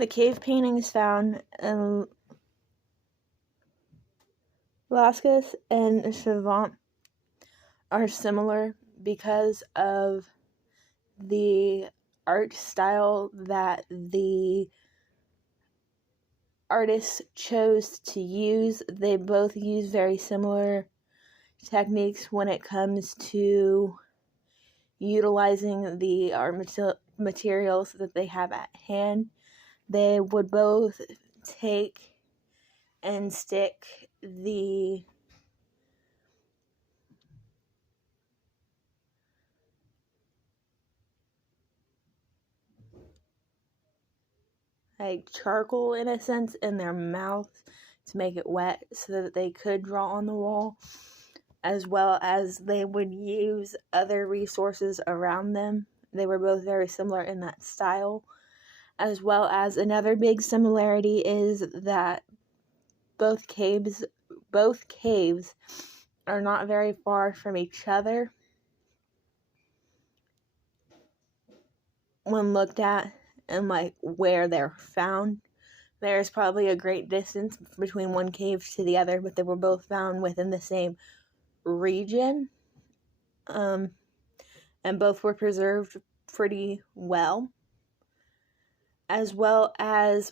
The cave paintings found in Lascaux and Chevant are similar because of the art style that the artists chose to use. They both use very similar techniques when it comes to utilizing the art materials that they have at hand. They would both take and stick the charcoal, in a sense, in their mouth to make it wet so that they could draw on the wall, as well as they would use other resources around them. They were both very similar in that style, as well as another big similarity is that both caves are not very far from each other when looked at and where they're found. There's probably a great distance between one cave to the other, but they were both found within the same region. And both were preserved pretty well as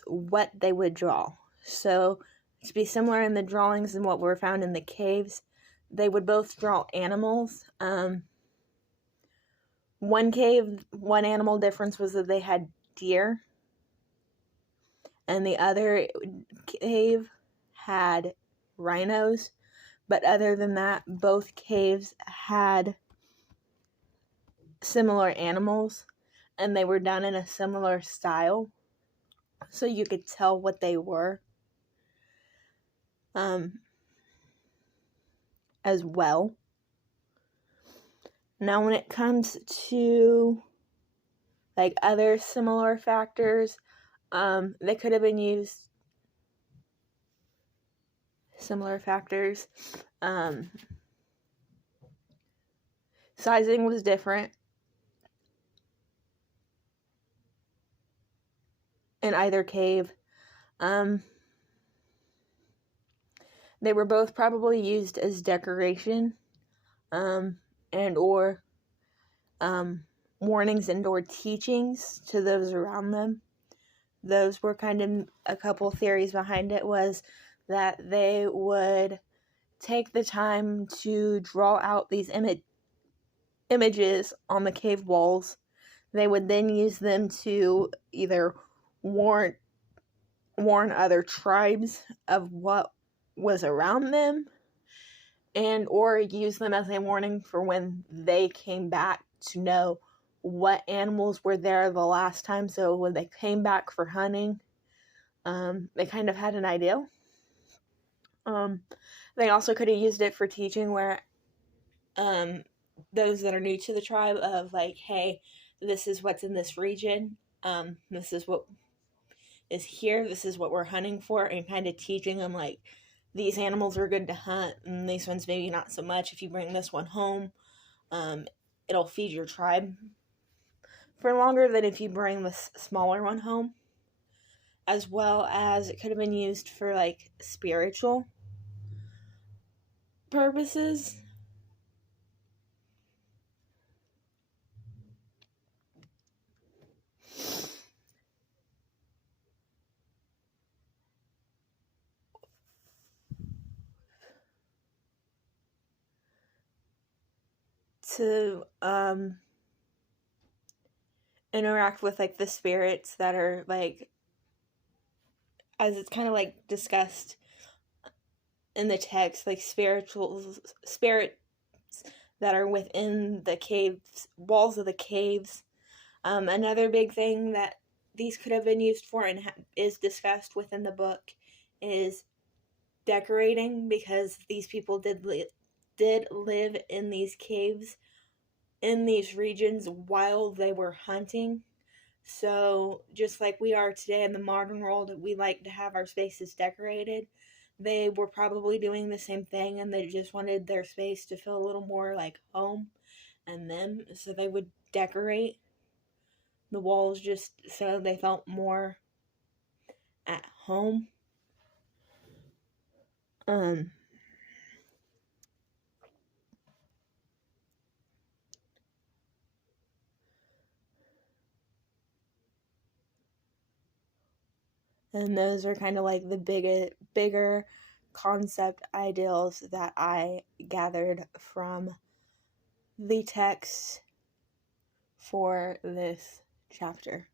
what they would draw. So, to be similar in the drawings and what were found in the caves, they would both draw animals. One animal difference was that they had deer, and the other cave had rhinos. But other than that, both caves had similar animals, and they were done in a similar style, so you could tell what they were. As well. Now, when it comes to other similar factors, they could have been used. Similar factors. Sizing was different in either cave. They were both probably used as decoration, and or warnings and or teachings to those around them. Those were kind of a couple theories behind it, was that they would take the time to draw out these images on the cave walls. They would then use them to either warn other tribes of what was around them, and or use them as a warning for when they came back to know what animals were there the last time. So when they came back for hunting, they kind of had an idea. They also could have used it for teaching, where those that are new to the tribe of hey, this is what's in this region, this is what is here, this is what we're hunting for, and kind of teaching them these animals are good to hunt and these ones maybe not so much. If you bring this one home, it'll feed your tribe for longer than if you bring this smaller one home. As well as it could have been used for spiritual purposes. To interact with the spirits that are as it's kind of discussed in the text, spirits that are within the caves, walls of the caves. Another big thing that these could have been used for and is discussed within the book is decorating, because these people did live in these caves, in these regions, while they were hunting. So just like we are today in the modern world, we like to have our spaces decorated. They were probably doing the same thing, and they just wanted their space to feel a little more like home and them, so they would decorate the walls just so they felt more at home. And those are kind of like the bigger concept ideals that I gathered from the text for this chapter.